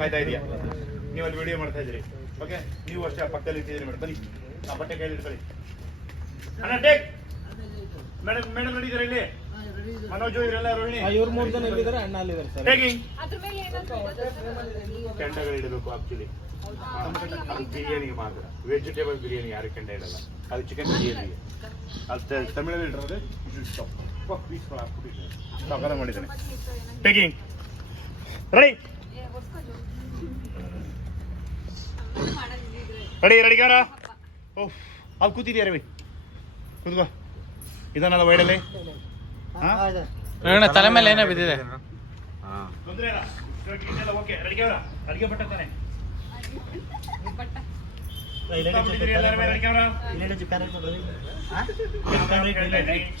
ಕಾಯ್ತಾ ಇದೆಯಾ? ನೀವು ಅಲ್ಲಿ ವಿಡಿಯೋ ಮಾಡ್ತಾ ಇದ್ದೀರಿ. ಓಕೆ, ನೀವು ಅಷ್ಟೇ ಪಕ್ಕದಲ್ಲಿ ಇಟ್ಟಿದ್ದೀರಿ ಮೇಡಮ್. ಬನ್ನಿ, ಆ ಬಟ್ಟೆ ಕೈಯಲ್ಲಿ ಇಟ್ಕೊಳ್ಳಿ. ಅಣ್ಣ ಟೇಕ್. ಮೇಡಮ್ ರೆಡಿದ್ದಾರೆ ಇಲ್ಲಿ? ಮನೋಜು ಇವರೆಲ್ಲ ರೋಹಿಣಿ ಇವ್ರು 3 ಜನ ಇಲ್ಲಿದ್ದಾರೆ, ಅಣ್ಣ ಅಲ್ಲಿದ್ದಾರೆ ಸರ್. ಟೇಕಿಂಗ್. ಕೆಂಡಗಳು ಇಡಬೇಕು ಆಕ್ಚುಲಿ. ಅದು ಬಿರಿಯಾನಿಗೆ ಮಾತ್ರ, ವೆಜಿಟೇಬಲ್ ಬಿರಿಯಾನಿ ಯಾರು ಕೆಂಡ ಇಡಲ್ಲ, ಅದು ಚಿಕನ್ ಬಿರಿಯಾನಿಗೆ. ಅದು ತಮಿಳಲ್ಲಿ ಇಡೋದು ಪೀಸ್ಗಳು ಹಾಕ್ಬಿಟ್ಟಿದ್ದಾರೆ, ಸಾಕಾದ ಮಾಡಿದ್ದಾನೆ. ಟೇಕಿಂಗ್ ರೆಡಿ ರೆಡಿ ರೆಡಿಗಾರ. ಓಹ್, ಅಲ್ಲಿ ಕೂತಿದ್ಯಾ ರವಿ? ಕೂತ್ಕೋ. ಇದನ್ನಲ್ಲ ವೈಡಲ್ಲಿ ತಲೆ ಮೇಲೆ ಏನೋ ಬಿದ್ದಿದೆ. ತೊಂದರೆ ಇಲ್ಲ, ಓಕೆ. ರೆಡಿಗಾರ ಅಡಿಗೆ ಬಟ್ಟ ತಾನೆ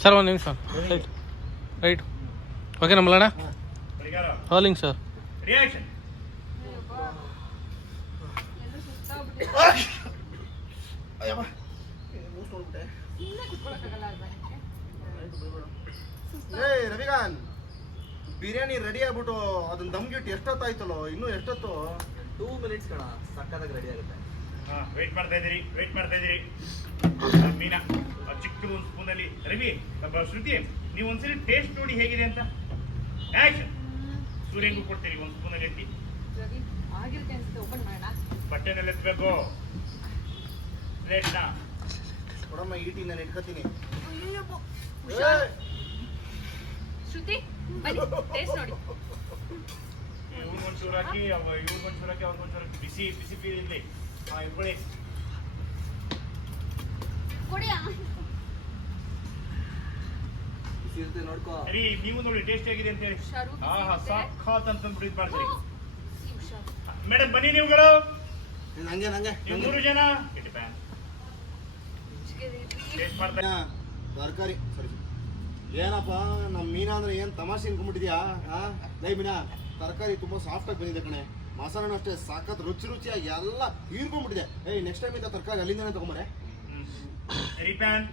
ಸರ್, ಒಂದು ನಿಮಿಷ. ರೈಟ್, ಓಕೆ ನಮ್ಮಲ್ಲಣ್ಣ. Rolling sir. Reaction. Ravikant, biryani ready ಆಗ್ಬಿಟ್ಟು ಅದನ್ನ ದಮ್ಗಿಟ್ಟು ಎಷ್ಟೊತ್ತಾಯ್ತಲ್ಲೋ? ಇನ್ನೂ ಎಷ್ಟೊತ್ತು? 2 ಮಿನಿಟ್ಸ್ ಕಣ, ಸಕ್ಕತ್ತಾಗಿ ರೆಡಿ ಆಗುತ್ತೆ. ವೇಟ್ ಮಾಡ್ತಾ ಇದ್ದೀರಿ. ಮೀನಾ ಚಿಕ್ಕದು ಒಂದು ಸ್ಪೂನಲ್ಲಿ. ರವಿ, ಶ್ರುತಿ, ನೀವು ಒಂದ್ಸರಿ ಟೇಸ್ಟ್ ನೋಡಿ ಹೇಗಿದೆ ಅಂತ. ಆಕ್ಷನ್. ಸೂರ್ಯಂಗೂ ಕೊಡ್ತೀರಿ ಒಂದು ಸ್ಪೂನಲ್ಲಿ ಎತ್ತಿ. ಬಟ್ಟೆನೆಲ್ಲ ಎತ್ತಬೇಕು. ಪ್ಲೇಟ್ನ ಕೊಡಮ್ಮ, ಈಟಿ ನಾನು ಇಟ್ಕೋತೀನಿ. ಶ್ರುತಿ, ಬನ್ನಿ ಟೇಸ್ಟ್ ನೋಡಿ. ಇವ್ರಿಗೊಂಚೂರು ಹಾಕಿ, ಅವ್ರಿಗೊಂಚೂರು ಹಾಕಿ, ಬಿಸಿ ಫೀಲ್ ಇರಲಿ. ಇಟ್ಕೊಳ್ಳಿ. ನೋಡ್ಕೋ. ಸರಿ, ನೀವು ನೋಡಿ ಟೇಸ್ಟ್ ಹೇಗಿದೆ ಅಂತ ಹೇಳಿ. ಸಾಕಾತ್ ಅಂತಂದ್ಬಿಟ್ಟು ಇದು ಮಾಡ್ತೀರಿ. ಮೇಡಮ್ ಬನ್ನಿ ನೀವುಗಳು. ನಂಗೆ ನೀವು 3 ಜನ ಟೇಸ್ಟ್ ಮಾಡ್ತಾ. ತರಕಾರಿ ಸರಿ. ಏನಪ್ಪ ನಮ್ಮ ಮೀನಾ ಅಂದ್ರೆ ಏನು ತಮಾಷೆ ಅನ್ಕೊಂಡ್ಬಿಟ್ಟಿದ್ಯಾ? ಲೈ ಮೀನಾ, ತರಕಾರಿ ತುಂಬಾ ಸಾಫ್ಟ್ ಆಗಿ ಬಂದಿದೆ ಕಣೆ. ಮಸಾಲನೂ ಅಷ್ಟೇ ಸಾಕತ್ ರುಚಿಯಾಗಿ ಎಲ್ಲ ಹೀರ್ಕೊಂಡ್ಬಿಟ್ಟಿದೆ. ನೆಕ್ಸ್ಟ್ ಟೈಮ್ ಇಂದ ತರಕಾರಿ ಅಲ್ಲಿಂದನೇ ತಗೊಂಬರೆ. ಸರಿ ಪ್ಯಾನ್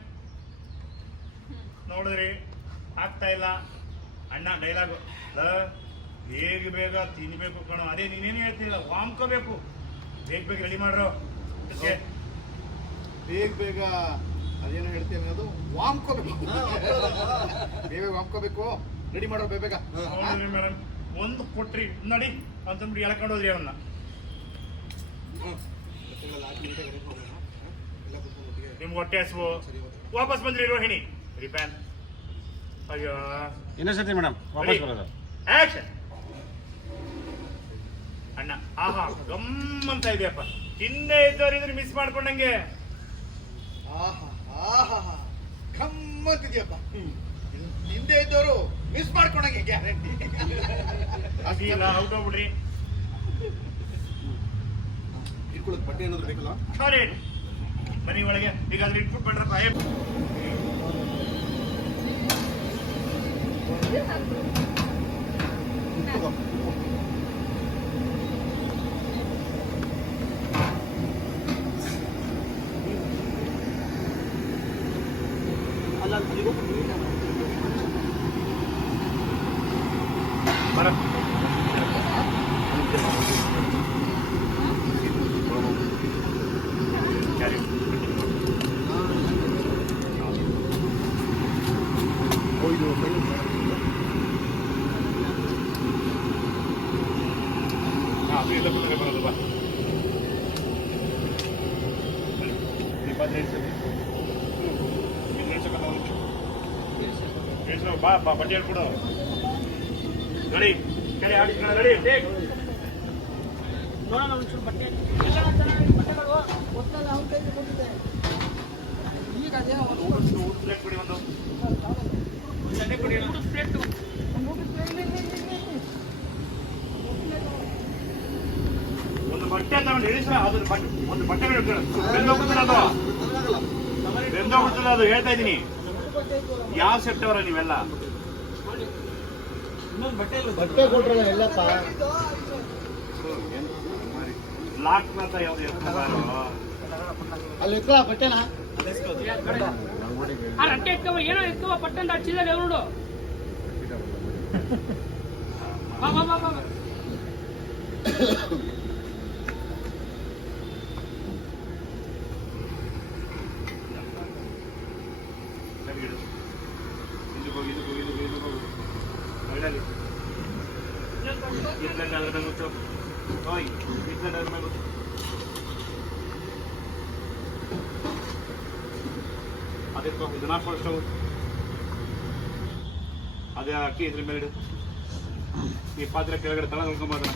ನೋಡಿದ್ರಿ, ಆಗ್ತಾ ಇಲ್ಲ. ಅಣ್ಣ ಡೈಲಾಗು, ಬೇಗ ತಿನ್ಬೇಕು ಕಣೋ. ಅದೇ ನೀನೇನು ಹೇಳ್ತಿಲ್ಲ, ವಾಮ್ಕೋಬೇಕು. ಬೇಗ ರೆಡಿ ಮಾಡ್ರು. ಬೇಗ ಅದೇನೋ ಹೇಳ್ತೀನಿ, ಅದು ವಾಮ್ಕೋಬೇಕು. ಬೇಗ ವಾಮ್ಕೋಬೇಕು, ರೆಡಿ ಮಾಡೋ ಬೇಗ. ಮೇಡಮ್ ಒಂದು ಕೊಟ್ರಿ ನೋಡಿ ಅಂತಂದ್ಬಿಟ್ಟು ಎಳ್ಕೊಂಡೋದ್ರಿ ಅವನ್ನ. ನಿಮ್ಗೆ ಹೊಟ್ಟೆ ಹಸುವು. ವಾಪಸ್ ಬಂದ್ರಿ ರೋಹಿಣಿ. ರಿಪ್ಯಾನ್. ಅಯ್ಯೋ, ಇನ್ನೊಂದ್ಸತಿ ಮೇಡಮ್ ವಾಪಸ್ ಬರೋದು. ಆಕ್ಷನ್. ಅಣ್ಣ ಆಹಾ ಗಮ್ಮಂತ ಇದೆಯಪ್ಪ. ಹಿಂದೆ ಇದ್ದವ್ರು ಮಿಸ್ ಮಾಡ್ಕೊಂಡಂಗೆ. ಗಮ್ಮಂತಿದ್ಯಪ್ಪ. ಹಿಂದೆ ಇದ್ದವರು ಮಿಸ್ ಮಾಡ್ಕೊಂಡಂಗೆ ಗ್ಯಾರಂಟಿ. ಅದಿಲ್ಲ, ಔಟ್ ಹೋಗ್ಬಿಡ್ರಿ. ಇಟ್ಕೊಳ್ಳೋದು ಬಟ್ಟೆ ಏನಾದ್ರು ಬೇಕಲ್ಲ? ಸಾರಿ, ಮನೆ ಒಳಗೆ ಈಗ ಅದ್ರ ಇಟ್ಬಿಟ್ಟು ಬಿಡ್ರಪ್ಪ. ಅದು ಎಲ್ಲ ಬಿಟ್ಟರೆ ಬರೋದು. ಬಾ 25 ಬಾ ಬಟ್ಟೆ ಹೇಳ್ಕೊಡು. ರೆಡಿ, ಕಡೆ ಆಡಿಸ್ಕೊಳ್ಳ. Ready, take. ನೋಡೋಣ ಒಂಚೂರು ಬಟ್ಟೆ. ಪ್ಲೇಟ್ ಕೊಡಿ, ಒಂದು ಪ್ಲೇಟ್. ಒಂದು ಬಟ್ಟೆ ತಗೊಂಡು ಇಳಿಸ. ಅದು ಒಂದು ಬಟ್ಟೆ ಬೆಂದೋಗ್ಬಿಡ್ತದೆ, ಅದು ಹೇಳ್ತಾ ಇದ್ದೀನಿ. ಯಾವ ಸೆಪ್ಟೆಂಬರ್ ನೀವೆಲ್ಲ ಬಟ್ಟೆ ಕೊಟ್ರಲ್ಲ ಎಲ್ಲಪ್ಪ. ಲಾಕ್ ಅಂತ ಯಾವ್ದು ಅಲ್ಲಿ ಇಟ್ಕೊಳ್ಳ ಬಟ್ಟೆನಾ? ರಟ್ಟೆ ಎತ್ಕವ, ಏನೋ ಎತ್ಕವ ಪಟ್ಟಂತ ಹಚ್ಚಿದ್ದಾರೆ ನೋಡು. ಬಾ ಮೇಲು ಓಯ್ ಬಿಸ್ನೆಟ್ ಅದ್ರ ಮೇಲು ಅದಕ್ಕೆ ಇದನ್ನ ಹಾಕೋ ಸ್ಟವ್ ಅದೇ ಅಕ್ಕಿ ಇದ್ರ ಮೇಲೆ ಇಡು ಈ ಪಾತ್ರೆ ಕೆಳಗಡೆ ತಳ ಉಳ್ಕೊಂಬೋದನ್ನ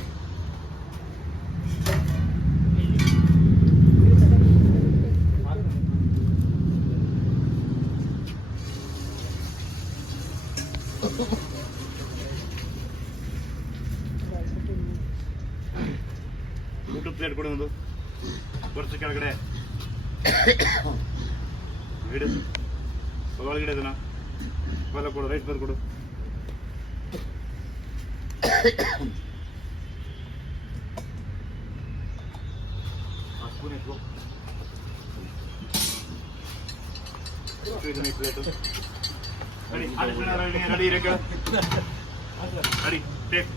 ಊಟದ ಪ್ಲೇಟ್ ಕೊಡು ಒಂದು ಬರ್ಸು ಕೆಳಗಡೆ ಇಡು ಒಳಗಡೆ ಅದನ್ನ ಬೆಲ್ಲ ಕೊಡು ರೈಸ್ ಬೆಲ್ಲ ಕೊಡು ಸ್ಪೂನ್ ಇಟ್ಕೋ ಪ್ಲೇಟು ರೆಡಿ ರೆಡಿ ಟೇಕ್